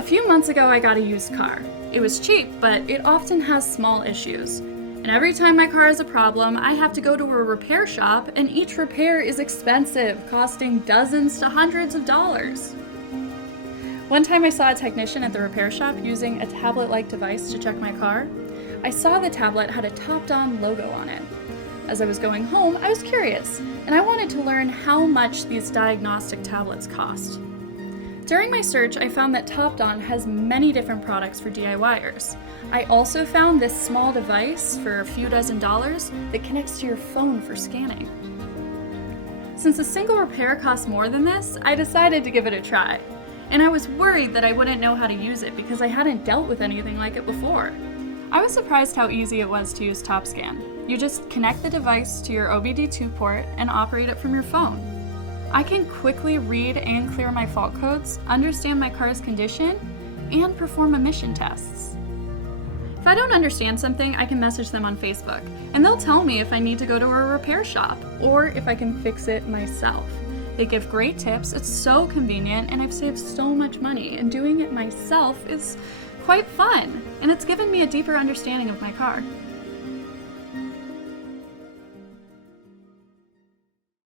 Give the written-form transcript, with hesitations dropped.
A few months ago, I got a used car. It was cheap, but it often has small issues. And every time my car has a problem, I have to go to a repair shop, and each repair is expensive, costing dozens to hundreds of dollars. One time I saw a technician at the repair shop using a tablet-like device to check my car. I saw the tablet had a Topdon logo on it. As I was going home, I was curious, and I wanted to learn how much these diagnostic tablets cost. During my search, I found that Topdon has many different products for DIYers. I also found this small device for a few dozen dollars that connects to your phone for scanning. Since a single repair costs more than this, I decided to give it a try. And I was worried that I wouldn't know how to use it because I hadn't dealt with anything like it before. I was surprised how easy it was to use TopScan. You just connect the device to your OBD2 port and operate it from your phone. I can quickly read and clear my fault codes, understand my car's condition, and perform emission tests. If I don't understand something, I can message them on Facebook, and they'll tell me if I need to go to a repair shop or if I can fix it myself. They give great tips, it's so convenient, and I've saved so much money, and doing it myself is quite fun, and it's given me a deeper understanding of my car.